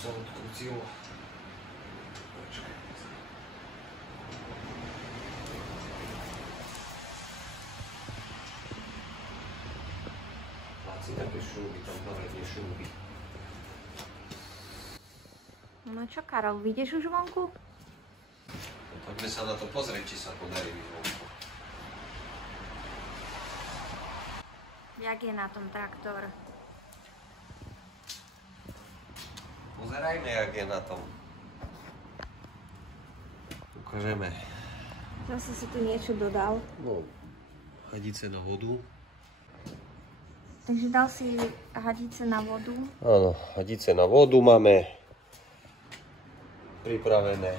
sa odkrúcilo. Počkaj. Láci také šumy, tam pamätne šumy. No čo, Karol, vidíš už vonku? No, poďme sa na to pozrieť, či sa podarí byť vonku. Jak je na tom traktor? Pozerajme, jak je na tom. Ukážeme. Zase si tu niečo dodal. No, hadice na vodu. Takže dal si hadice na vodu. Áno, hadice na vodu máme pripravené.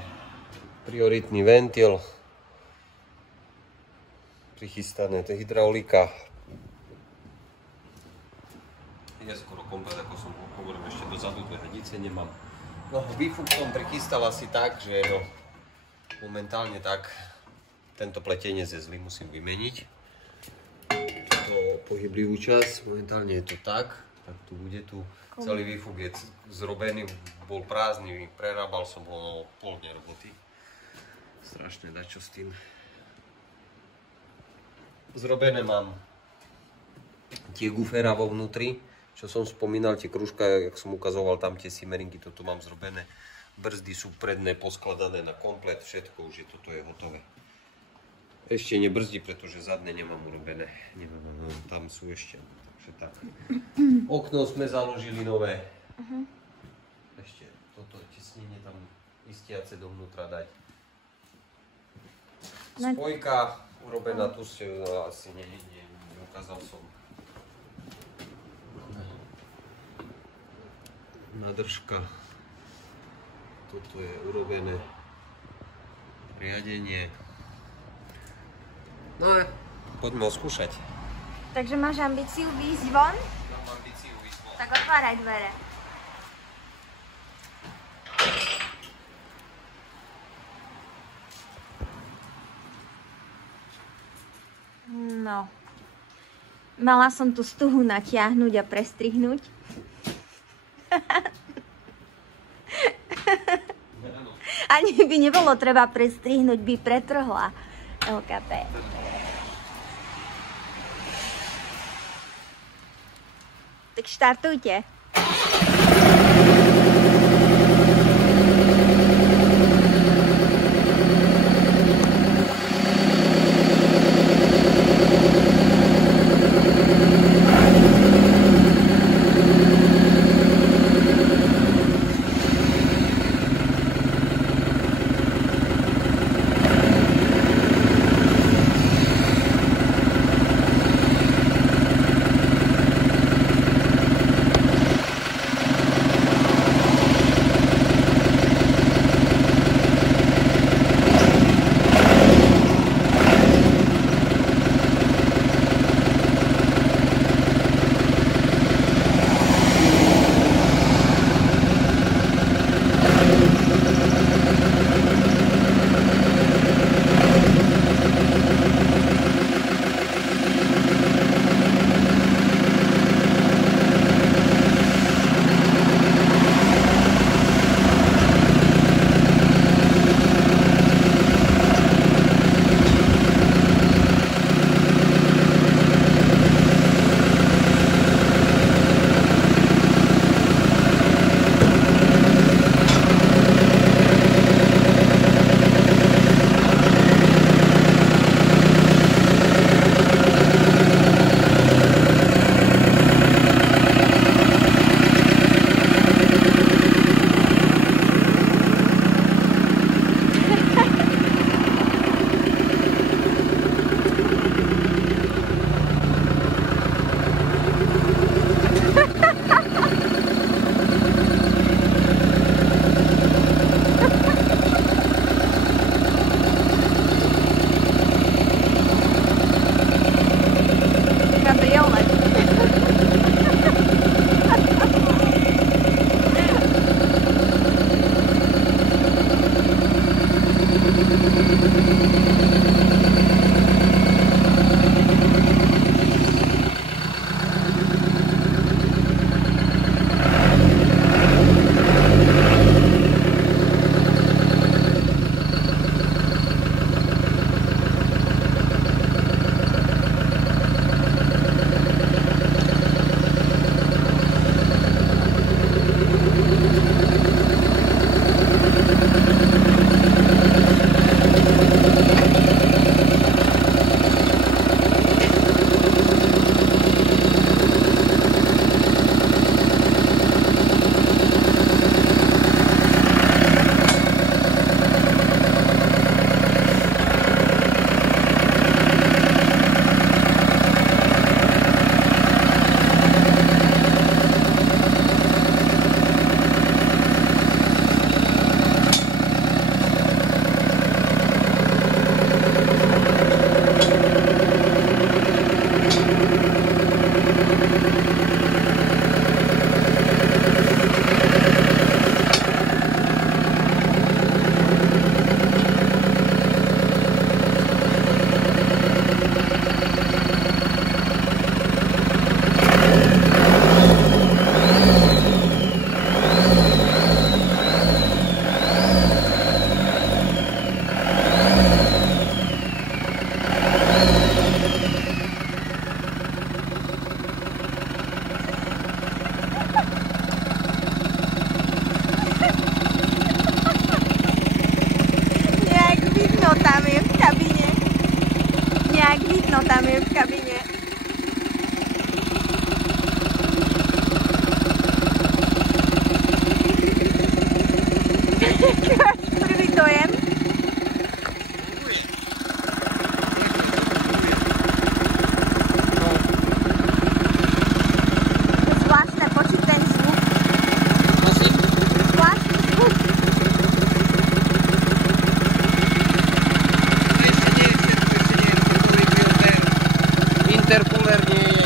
Prioritný ventil. Prichystané, to je hydraulika. Je skoro komplet, ako som hovoril, ešte dozadu dve hadice nemám. No, výfuk som prichystal asi tak, že no, momentálne tak tento pletenec je zlý, musím vymeniť. To pohyblivú časť, momentálne je to tak tu bude tu. Celý výfuk je zrobený, bol prázdny, prerábal som ho no, pol dne roboty. Strašne dačo s tým. Zrobené mám tie gufera vo vnútri, čo som spomínal, tie kružka, jak som ukazoval tam tie simeringy, toto mám zrobené. Brzdy sú predné poskladané na komplet, všetko už je, toto je hotové. Ešte nebrzdí, pretože zadné nemám urobené. Tam sú ešte, takže tak. Okno sme založili nové. Ešte toto tesnenie tam istiace dovnútra dať. Spojka urobená, tu si asi neukázal som. Nádržka. Toto je urobené. Riadenie. No a poďme ho skúšať. Takže máš ambíciu výjsť von? Mám ambíciu výjsť von. Tak otváraj dvere. No. Mala som tú stuhu natiahnuť a prestrihnúť. Ani by nebolo treba prestrihnúť, by pretrhla LKP. Tak štartujte. tam je v kabine. Prvý dojem. Zvláštne počuť ten zvuk. Zvláštny zvuk. Intercooler nie je.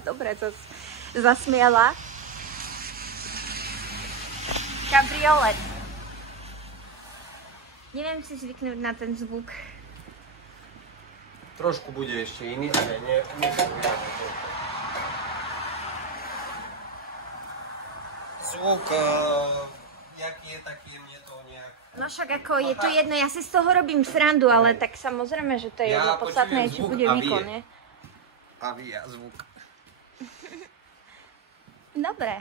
Dobre to zasmiala. Kabriolet. Neviem si zvyknúť na ten zvuk. Trošku bude ešte iný, ale nie. Zvuk, jaký je, taký je, mne to nejak... No však ako je to jedno, ja si z toho robím srandu, ale tak samozrejme, že to je jedno podstatné, či bude výkon, nie? A vyja zvuk. Dobre.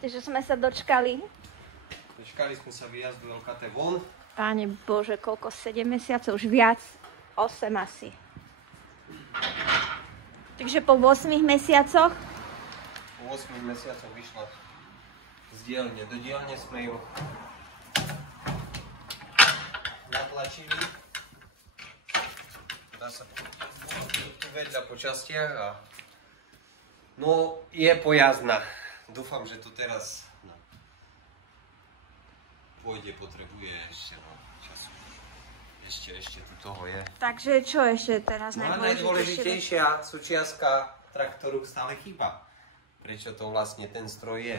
Takže sme sa dočkali. Dočkali sme sa výjazdu LKT von. Páne Bože, koľko? 7 mesiacov? Už viac? 8 asi. Takže po 8 mesiacoch? Po 8 mesiacoch vyšla z dielne. Do dielne sme ju natlačili. Dá sa tu vedľa po častiach a no, je pojazdná. Dúfam, že to teraz pôjde, potrebuje ešte času. Ešte tu toho je. Takže čo ešte teraz najdôležitejšia súčiastka traktoru stále chýba. Prečo to vlastne ten stroj je?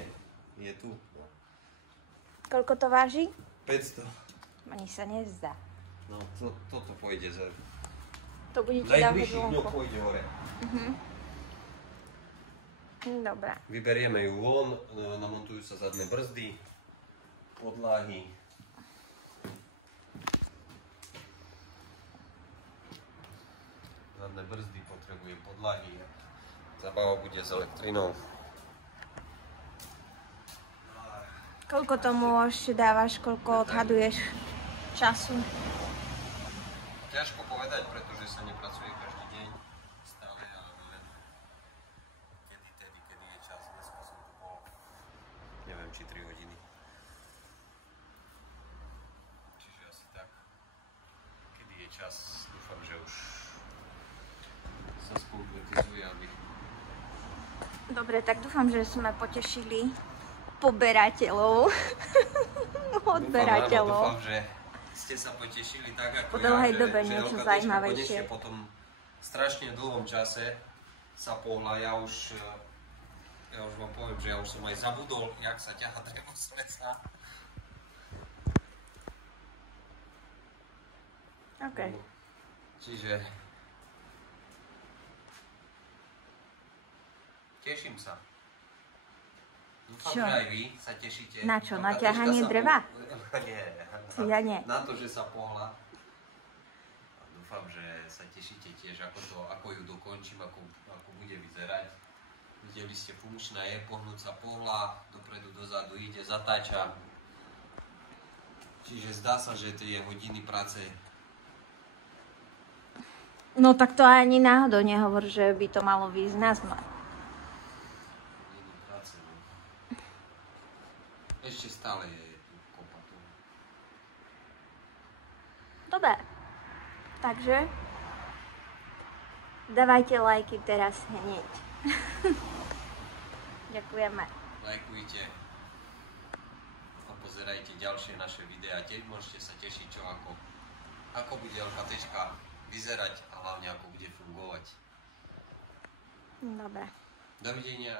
Je tu. Koľko to váži? 500. Ani sa nezdá. No, toto pôjde za... To budete dávať najbližší dňoch vonku. pôjde hore. Dobre. Vyberieme ju von, namontujú sa zadné brzdy, podlahy. Zadné brzdy, potrebujem podlahy. Zabava bude s elektrinou. Koľko tomu ešte dávaš, koľko odhaduješ času? Ťažko povedať, pretože sa nepracuje každý deň stále, ale len kedy je čas. Dneska som tu bol, neviem, či 3 hodiny. Čiže asi tak. Kedy je čas, dúfam, že už sa skonkretizuje, aby... Dobre, tak dúfam, že sme potešili poberateľov. Odberateľov. Dúfam, že ste sa potešili tak, ako po dlhej ja, dobe že niečo LKTčka zaujímavejšie. konečne po tom strašne dlhom čase sa pohla. Ja už vám poviem, že ja už som aj zabudol, jak sa ťaha drevo z lesa. OK. Čiže teším sa. Dúfam, Čo? že aj vy sa tešíte. Na čo? Na Elka ťahanie sa dreva? Nie. Ja nie. Na to, že sa pohla. A dúfam, že sa tešíte tiež, ako ju dokončím, ako bude vyzerať. Videli ste, funkčná je, pohnúť sa pohla, dopredu, dozadu ide, zatáča. Čiže zdá sa, že tie hodiny práce... No tak to ani náhodou nehovor, že by to malo výjsť na zmar. Hodiny práce, no. Ešte stále je tu kopa tu. Dobre. Takže dávajte lajky teraz hneď. Ďakujeme. Lajkujte a pozerajte ďalšie naše videá. Tiež môžete sa tešiť, čo ako bude LKTčka vyzerať a hlavne ako bude fungovať. Dobre. Dovidenia.